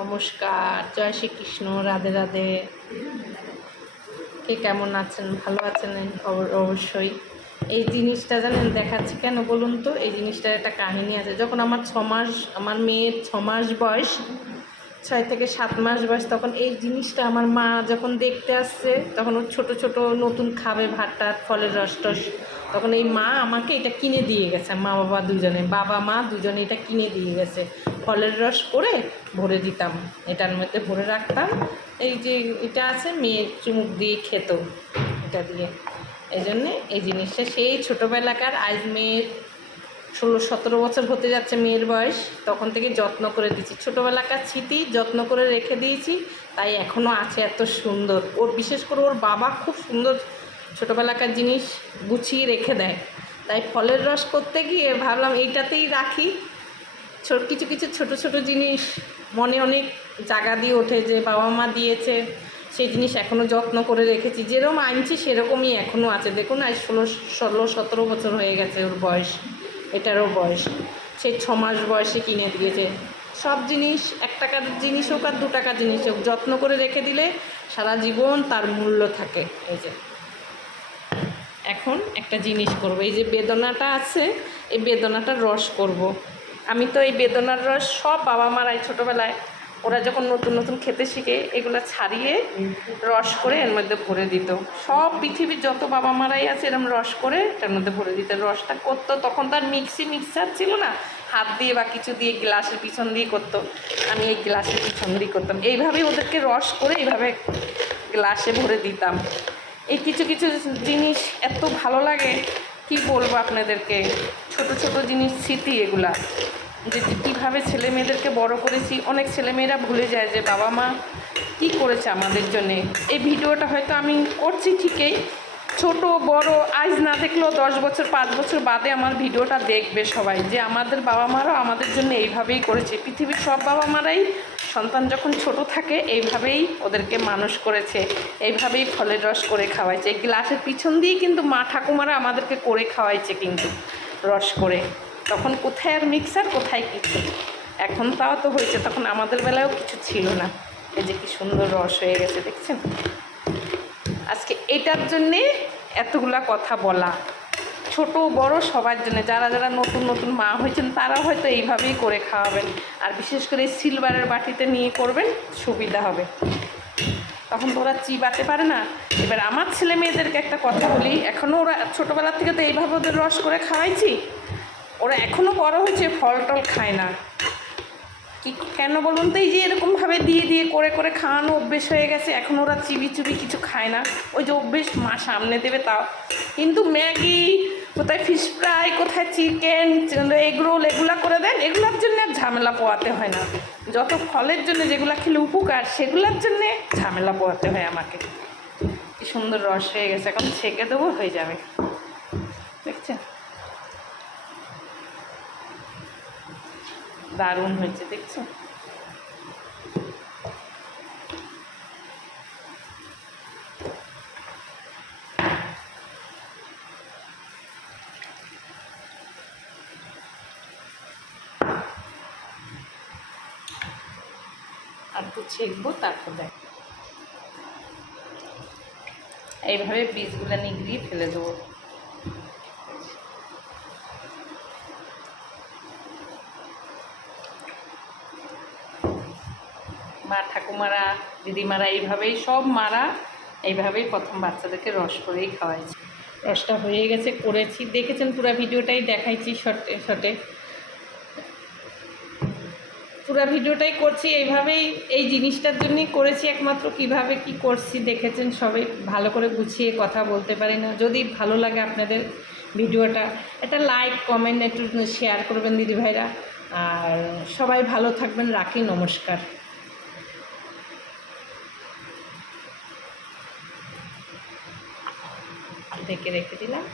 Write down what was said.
নমস্কার, জয় শ্রীকৃষ্ণ, রাধে রাধে। কে কেমন আছেন? ভালো আছেন অবশ্যই। এই জিনিসটা জানেন দেখাচ্ছি কেন বলুন তো? এই জিনিসটার একটা কাহিনী আছে। যখন আমার মেয়ের 6 মাস বয়স, 6 থেকে 7 মাস বয়স, তখন এই জিনিসটা আমার মা যখন দেখতে আসছে, তখন ওর ছোটো ছোটো নতুন খাবে ভাত টাত, ফলের রস টস, তখন এই মা আমাকে এটা কিনে দিয়ে গেছে। মা বাবা দুজনে, বাবা মা দুজনে এটা কিনে দিয়ে গেছে। ফলের রস করে ভরে দিতাম, এটার মধ্যে ভরে রাখতাম। এই যে এটা আছে, মেয়ে চুমুক দিয়ে খেত এটা দিয়ে। এই জন্যে এই জিনিসটা সেই ছোটোবেলাকার, আজ মেয়ের 16-17 বছর হতে যাচ্ছে মেয়ের বয়স, তখন থেকে যত্ন করে দিয়েছি। ছোটোবেলাকার স্মৃতি যত্ন করে রেখে দিয়েছি, তাই এখনও আছে এত সুন্দর। ওর বিশেষ করে ওর বাবা খুব সুন্দর ছোটোবেলাকার জিনিস গুছিয়ে রেখে দেয়। তাই ফলের রস করতে গিয়ে ভাবলাম এইটাতেই রাখি। কিছু কিছু ছোট ছোট জিনিস মনে অনেক জায়গা দিয়ে ওঠে, যে বাবা মা দিয়েছে সেই জিনিস এখনও যত্ন করে রেখেছি। যেরকম আনছি সেরকমই এখনও আছে। দেখুন আজ 16-17 বছর হয়ে গেছে ওর বয়স, এটারও বয়স। সে 6 মাস বয়সে কিনে দিয়েছে। সব জিনিস 1 টাকার জিনিস হোক আর 2 টাকার জিনিস হোক, যত্ন করে রেখে দিলে সারা জীবন তার মূল্য থাকে। এই যে এখন একটা জিনিস করব, এই যে বেদনাটা আছে, এই বেদনাটার রস করব। আমি তো এই বেদনার রস সব বাবা মারা ছোটোবেলায় ওরা যখন নতুন নতুন খেতে শিখে এগুলো ছাড়িয়ে রস করে এর মধ্যে ভরে দিত। সব পৃথিবীর যত বাবা মারাই আছে এরকম রস করে এটার মধ্যে ভরে দিত। রসটা করতো, তখন তার মিক্সার ছিল না, হাত দিয়ে বা কিছু দিয়ে গ্লাসের পিছন দিয়ে করতো। আমি এই গ্লাসের পিছন দিয়ে করতাম। এইভাবেই ওদেরকে রস করে এইভাবে গ্লাসে ভরে দিতাম। এই কিছু কিছু জিনিস এত ভালো লাগে, কি বলবো আপনাদেরকে। ছোট ছোট জিনিস, স্মৃতি এগুলা, যে কীভাবে ছেলে মেয়েদেরকে বড় করেছি। অনেক ছেলেমেয়েরা ভুলে যায় যে বাবা মা কী করেছে আমাদের জন্যে। এই ভিডিওটা হয়তো আমি করছি ঠিকই, ছোট বড় আজ না দেখলেও 10 বছর 5 বছর বাদে আমার ভিডিওটা দেখবে সবাই, যে আমাদের বাবা মারাও আমাদের জন্য এইভাবেই করেছে। পৃথিবীর সব বাবা মারাই সন্তান যখন ছোট থাকে এইভাবেই ওদেরকে মানুষ করেছে, এইভাবেই ফলের রস করে খাওয়াইছে। এই গ্লাসের পিছন দিয়েই কিন্তু মা ঠাকুমারা আমাদেরকে করে খাওয়াইছে কিন্তু রস করে। তখন কোথায় আর মিক্সার, কোথায় কিছু। এখন তাও তো হয়েছে, তখন আমাদের বেলায়ও কিছু ছিল না। এই যে কি সুন্দর রস হয়ে গেছে দেখছেন। আজকে এটার জন্যে এতগুলা কথা বলা, ছোট বড় সবার জন্য। যারা যারা নতুন নতুন মা হয়েছেন তারা হয়তো এইভাবেই করে খাওয়াবেন, আর বিশেষ করে সিলভারের বাটিতে নিয়ে করবেন, সুবিধা হবে। তখন তো ওরা চিবাতে পারে না। এবার আমার ছেলে মেয়েদেরকে একটা কথা বলি, এখনও ওরা ছোটোবেলার থেকে তো এইভাবে ওদের রস করে খাওয়াইছি, ওরা এখনও বড় হয়েছে, ফল টল খায় না। কি কেন বলুন তো? এই যে এরকমভাবে দিয়ে দিয়ে করে করে খাওয়ানো অভ্যেস হয়ে গেছে, এখন ওরা চিবি চুবি কিছু খায় না। ওই যে অভ্যেস মা সামনে দেবে তাও। কিন্তু ম্যাগি, কোথায় ফিশ ফ্রাই, কোথায় চিকেন, এগ রোল, এগুলা করে দেন, এগুলোর জন্য আর ঝামেলা পোয়াতে হয় না। যত ফলের জন্য যেগুলো খেলে উপকার, সেগুলোর জন্যে ঝামেলা পোয়াতে হয় আমাকে। কি সুন্দর রস হয়ে গেছে, এখন ছেঁকে দেবো, হয়ে যাবে। দেখছেন দারুণ হয়েছে, দেখছো? আর তো ছেঁকবো, তারপর দেখ এইভাবে বীজগুলো নিগড়িয়ে ফেলে দেবো। মা ঠাকুমারা, দিদিমারা এইভাবেই, সব মারা এইভাবেই প্রথম বাচ্চাদেরকে রস করেই খাওয়াইছে। রসটা হয়ে গেছে, করেছি, দেখেছেন পুরো ভিডিওটাই দেখাইছি শর্টে শর্টে। পুরো ভিডিওটাই করছি এইভাবেই, এই জিনিসটার জন্যই করেছি একমাত্র। কিভাবে কি করছি দেখেছেন সবাই। ভালো করে গুছিয়ে কথা বলতে পারি না। যদি ভালো লাগে আপনাদের ভিডিওটা, একটা লাইক কমেন্ট একটু শেয়ার করবেন দিদিভাইরা। আর সবাই ভালো থাকবেন, রাখি, নমস্কার। ঢেকে রেখে দিলাম।